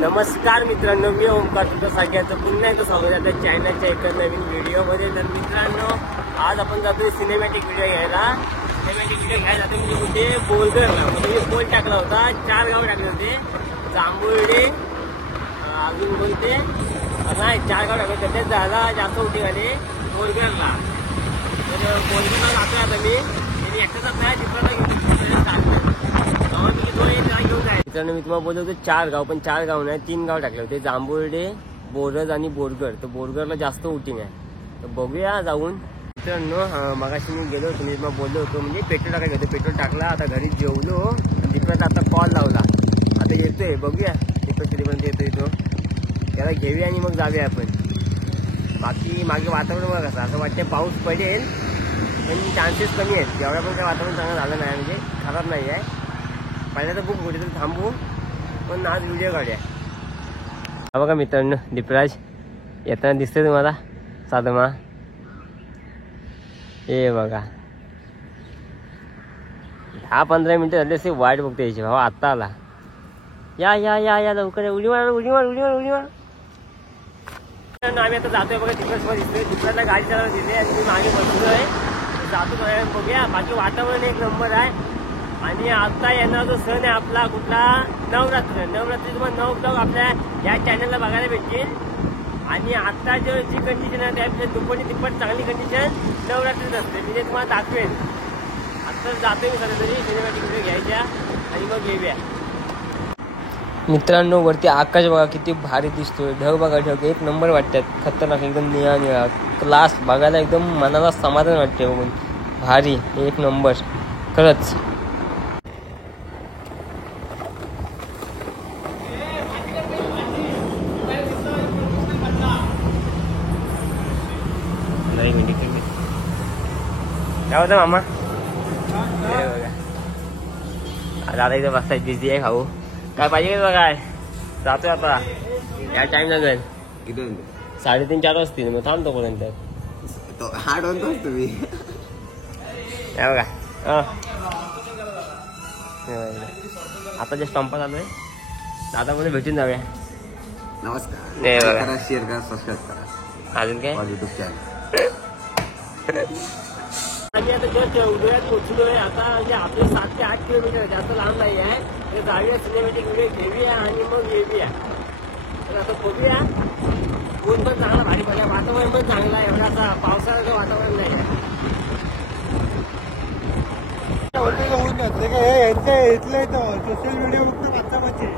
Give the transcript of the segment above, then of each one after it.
नमस्कार मित्रांनो, मी ओमकार तुमचं सगळ्यांचं पुन्हा एकदा स्वागत आहे चॅनलच्या एका नवीन व्हिडिओमध्ये. तर मित्रांनो, आज आपण जातोय सिनेमॅटिक व्हिडिओ घ्यायला. सिनेमॅटिक व्हिडिओ घ्यायला जातो म्हणजे कुठे बोलगरला, म्हणजे पोल टाकला होता. 4 गाव टाकले होते, जांभुर्डे, अजून बोलते नाही 4 गाव टाकले. त्याच्यात झाला जास्त उठी झाली बोलगरला. तर बोलगरला जातोय आता मी एकटाच नाही, तिथला घेऊन मित्रांनो. मी तुम्हाला बोललो होतो 4 गाव, पण 4 गाव नाही 3 गाव टाकले होते, जांभुर्डे, बोरज आणि बोरगर. तर बोरगरला जास्त उटिंग आहे, तर बघूया जाऊन. मित्रांनो, मगाशी मी गेलो होतो, मी तुम्हाला बोललो होतो म्हणजे पेट्रोल टाकायचं होतं. पेट्रोल टाकला, आता घरी जेवलो, दीपक आता कॉल लावला. आता येतोय, बघूया दीपक कितीपर्यंत येतोय तो. त्याला घेऊया आणि मग जाऊया आपण. बाकी मागे वातावरण बघा कसं, असं वाटतं पाऊस पडेल, पण चान्सेस कमी आहेत. एवढ्या पण काही वातावरण चांगलं झालं नाही, म्हणजे खराब नाही आहे. पहिल्या तर खूप कुठेतरी थांबू, पण आज व्हिडिओ काढूया. हा बघा मित्रांनो, दीपराज येताना दिसतोय तुम्हाला साधमा. हे बघा 10-15 मिनिटं झाली असे वाट बघतो यायची. भावा आत्ता आला. या या या या लवकर, उडी मार उडी मार उडी मार उडी मार. आम्ही आता जातोय बघा, तिकडे दिसतोय. दुसऱ्याला गाडी चालवत दिली आणि मी मागे बसलोय. जातो बघूया. बाकी वातावरण एक नंबर आहे. आणि आता येणार जो सण आहे आपला कुठला, नवरात्र. नवरात्री तुम्हाला 9 ब्लॉग आपल्या या चॅनलला बघायला भेटतील. आणि आता जी कंडिशन आहे त्यापेक्षा दुप्पटी तिप्पट चांगली कंडिशन नवरात्रीत असते. मी तुम्हाला दाखवेन. आता जातोय मी सगळ्या तरी सिनेमॅटिक व्हिडिओ घ्यायच्या आणि मग येऊया. मित्रांनो, वरती आकाश बघा किती भारी दिसतोय. ढग बघा, ढग एक नंबर वाटतात, खतरनाक एकदम निळा निळा क्लास. बघायला एकदम मनाला समाधान वाटते बघून. भारी एक नंबर खरंच. काय होतं मामा? दादा इथं बसताय, बिझी आहे. खाऊ काय पाहिजे का काय? जातोय आता. या टाइम लागेल 3:30-4 वाजतील. मग थांबतो पर्यंत. तुम्ही बघा आता जस्ट पंपात आलोय. दादा मध्ये भेटून जाऊया. नमस्कार. शेअर करा, सबस्क्राईब करा. अजून काय युट्यूब चॅनल. आम्ही आता जस्ट उदयात पोहोचलोय. आता म्हणजे आपले 7 ते 8 किलोमीटर, जास्त लांब नाही आहे. जाऊया, सिनेमॅटिक व्हिडिओ घेऊया आणि मग येऊया. तर आता बघूया. ऊन पण चांगला भारी पडला, वातावरण पण चांगलं आहे. एवढा असा पावसाळ्याचं वातावरण नाही आहे. सोशल मीडिया बघतो माणसामध्ये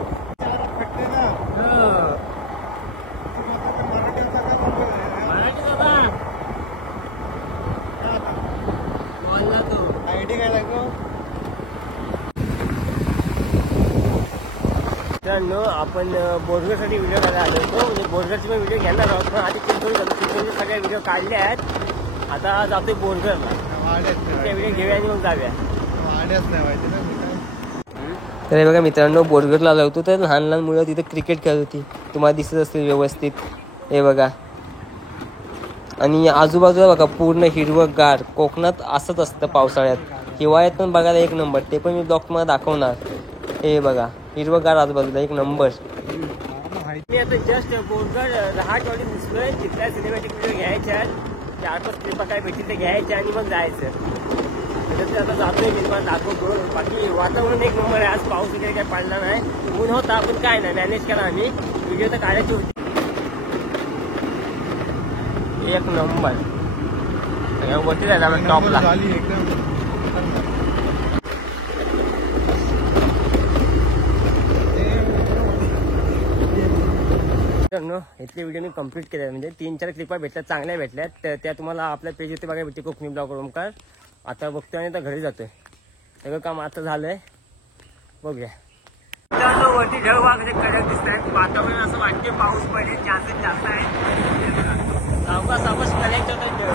मित्रांनो. आपण बोरगरसाठी व्हिडिओ करायला आलो होतो. म्हणजे बोरगरची पण व्हिडिओ घेणार आहोत, पण आधी चिंचोली सगळ्या व्हिडिओ काढले आहेत. आता जातोय बोरगरला. त्या व्हिडिओ घेऊया आणि मग जाऊया. तर हे बघा मित्रांनो, बोरगरला आलो होतो. तर लहान लहान मुलं तिथे क्रिकेट खेळत होती, तुम्हाला दिसत असतील व्यवस्थित. हे बघा. आणि आजूबाजूला बघा पूर्ण हिरवंगार. कोकणात असंच असतं पावसाळ्यात. हिवाळ्यात पण बघायला एक नंबर. ते पण मी ब्लॉग तुम्हाला दाखवणार. हे बघा हिरवंगार आजूबाजूला एक नंबर. मी आता जस्ट बोरगर रहाटवाडी दिसलोय. तिथल्या सिनेमॅटिक व्हिडिओ घ्यायच्या, 4-5 क्लिपा काय भेटतील ते घ्यायच्या आणि मग जायचं. त्याच्यात आता जातोय मी तुम्हाला दाखवतो. बाकी वातावरण एक नंबर आहे. आज पाऊस वगैरे काय पडला नाही, ऊन होता, पण काय नाही, मॅनेज केला आम्ही. व्हिडिओ तर काढायची होती. एक नंबर वरती जायला टॉपला. इथले व्हिडिओ मी कम्प्लीट केले. म्हणजे 3-4 क्लिपा भेटल्यात, चांगल्या भेटल्यात. त्या तुम्हाला आपल्या पेज इथे बघायला भेटते, कोकणी ब्लॉग ओमकार. आता बघतोय आणि आता घरी जातोय. सगळं काम आता झालंय, बघूया. वरती ढग वगैरे कडक दिसत आहेत. वातावरण असं वाटते पाऊस पडेल, चान्सेस जास्त आहे. सावकाश कलेक्ट होत ढग.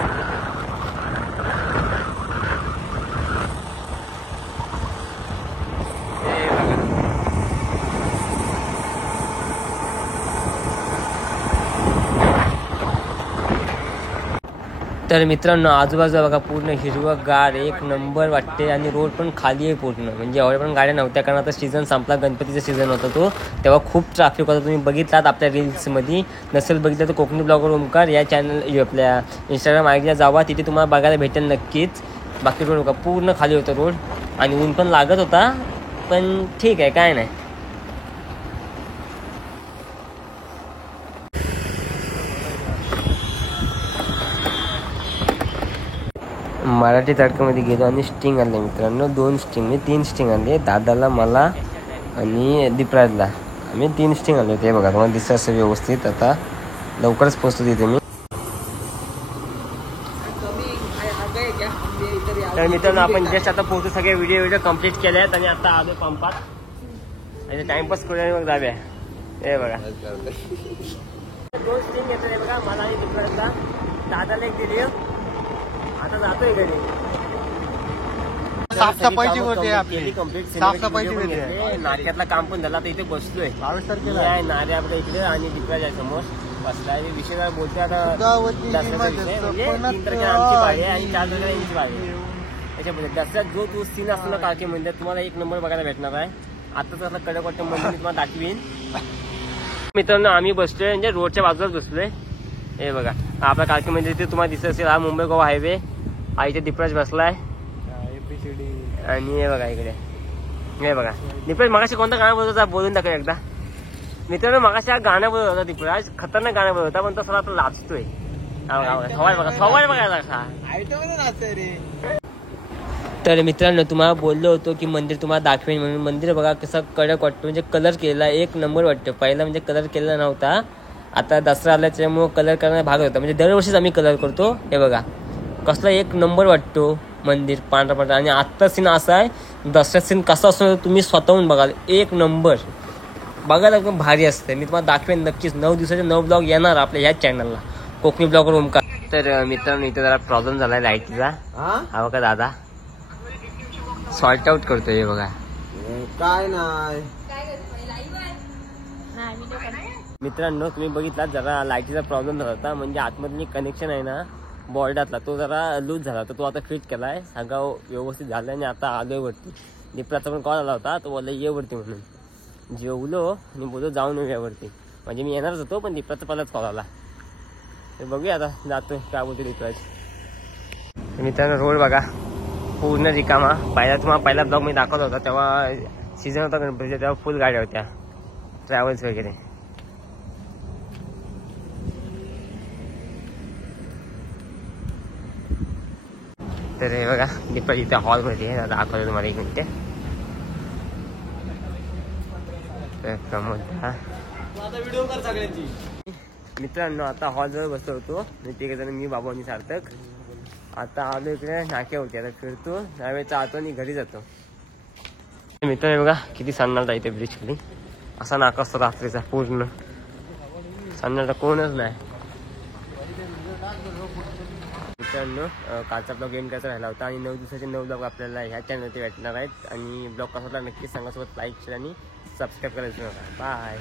तर मित्रांनो आजूबाजूला बघा पूर्ण हिरवंगार एक नंबर वाटते आणि रोड पण खाली आहे पूर्ण, म्हणजे एवढ्या पण गाड्या नव्हत्या कारण आता सीझन संपला, गणपतीचा सीझन होता तो, तेव्हा खूप ट्रॅफिक होता. तुम्ही बघितलात आपल्या रील्समध्ये, नसेल बघितलं तर कोकणी ब्लॉगर ओमकार या चॅनल आपल्या इंस्टाग्राम आयडीला जावा, तिथे तुम्हाला बघायला भेटेल नक्कीच. बाकी रोड बघा पूर्ण खाली होता रोड आणि ऊन पण लागत होता, पण ठीक आहे काय नाही. मराठी तडकामध्ये गेलो आणि स्टिंग आणले मित्रांनो, 2 स्टिंग, मी 3 स्टिंग आणले, दादाला, मला आणि दीपराजला. आम्ही 3 स्टिंग आणले होते. बघा तुम्हाला दिसतं असं व्यवस्थित. आता लवकरच पोचतो तिथे मी. तर मित्रांनो आपण जस्ट आता पोहोचू, सगळे व्हिडिओ कंप्लीट केले आहेत आणि आता आलो पंपात आणि टाइमपास करूया मग जाऊया. हे बघा 2 स्टिंग घेतले बघा, मला आणि दीपराजला, दादाला एक दिली. आता जातोय घरी. साफसफाईची होते आपली, कंप्लीट साफसफाईची होते. नाक्यातला काम पण झालं. आता इथे बसलोय, 22 तारखेला आहे नारे आपल्या इकडे आणि दीपराज समोर बसलाय. विषय काय बोलतोय आता, दसऱ्याचा विषय म्हणजे 3 तारखेला आमची पाळी आहे आणि 4 तारखेला यांची पाळी आहे. त्याच्यामध्ये दसऱ्यात जो तो सीन असतो ना काळके मंदिर, तुम्हाला एक नंबर बघायला भेटणार आहे. आताच आता कडक वाटतं मंदिर मी तुम्हाला दाखवीन. मित्रांनो आम्ही बसलोय म्हणजे रोडच्या बाजूलाच बसलोय. हे बघा आपला काळकी मंदिर ते तुम्हाला दिसत असेल, हा मुंबई गोवा हायवे. आईच्या दीपराज बसलाय आणि हे बघा इकडे, हे बघा दीपराज मगाशी कोणतं गाणं बोलत होता, बोलून दाखव एकदा. मित्रांनो मगाशी हा गाणं बोलत होता दीपराज, खतरनाक गाणं बोलत होता, पण तो सगळा आता लाजतोय. सवाल बघायला. तर मित्रांनो तुम्हाला बोललो होतो की मंदिर तुम्हाला दाखवेन म्हणून. मंदिर बघा कसं कडक वाटतं, म्हणजे कलर केलेला एक नंबर वाटतं. पहिला म्हणजे कलर केलेला नव्हता, आता दसरा आला त्याच्यामुळे कलर करण्याचा भाग होता, म्हणजे दरवर्षीच आम्ही कलर करतो. हे बघा कसला एक नंबर वाटतो मंदिर, पांढरा पांढरा. आणि आत्ता सीन असा आहे, दसऱ्यात सीन कसा असतो तुम्ही स्वतःहून बघाल, एक नंबर बघायला एकदम भारी असते. मी तुम्हाला दाखवेन नक्कीच. 9 दिवसाचे 9 ब्लॉग येणार आपल्या ह्याच चॅनलला, कोकणी ब्लॉगर ओमकार. तर मित्रांनो इथे जरा प्रॉब्लेम झाला लाईटचा. हा बघा दादा सॉर्ट आउट करतोय. हे बघा काय नाही मित्रांनो तुम्ही बघितला जरा लाईटीचा प्रॉब्लेम झाला होता, म्हणजे आतमधली कनेक्शन आहे ना बॉर्डातला तो जरा लूज झाला होता, तो आता फिट केलाय. सगळं व्यवस्थित झालं आणि आता आलोय वरती. दीपराचा पण कॉल आला होता, तो बोलला ये वरती म्हणून. जेवलो आणि बोललो जाऊन येऊया वरती, म्हणजे मी येणारच होतो पण दीपराचा पहिलाच कॉल आला. तर बघूया आता जातोय काय बोलतो दीपराज. मित्रांनो रोड बघा पूर्ण रिकामा. पहिला ब्लॉग मी दाखवला होता तेव्हा सीझन होता गणपतीचा, तेव्हा फुल गाड्या होत्या, ट्रॅव्हल्स वगैरे. तर हे बघा दीपराज इथे हॉलमध्ये आहे, दाखवतो तुम्हाला 1 मिनिट. मित्रांनो आता हॉल जवळ बसलो होतो, तिघ जण, मी, बाबू आणि सार्थक. आता आलो इकडे नाक्यावरती, आता फिरतो त्यावेळेचा आतो आणि घरी जातो. मित्रांनो बघा किती सन्नाटा इथे ब्रिज खाली, असा नाका असतो रात्रीचा पूर्ण. सन्नाटा कोणच नाही. मित्रांनो कालचा ब्लॉग एंड करायचा राहिला होता आणि 9 दिवसाचे 9 ब्लॉग आपल्याला ह्या चॅनलवरती भेटणार आहेत. आणि ब्लॉग कसा होता नक्कीच सांगा, सोबत लाईक शेअर आणि सबस्क्राईब करायचं नका. बाय.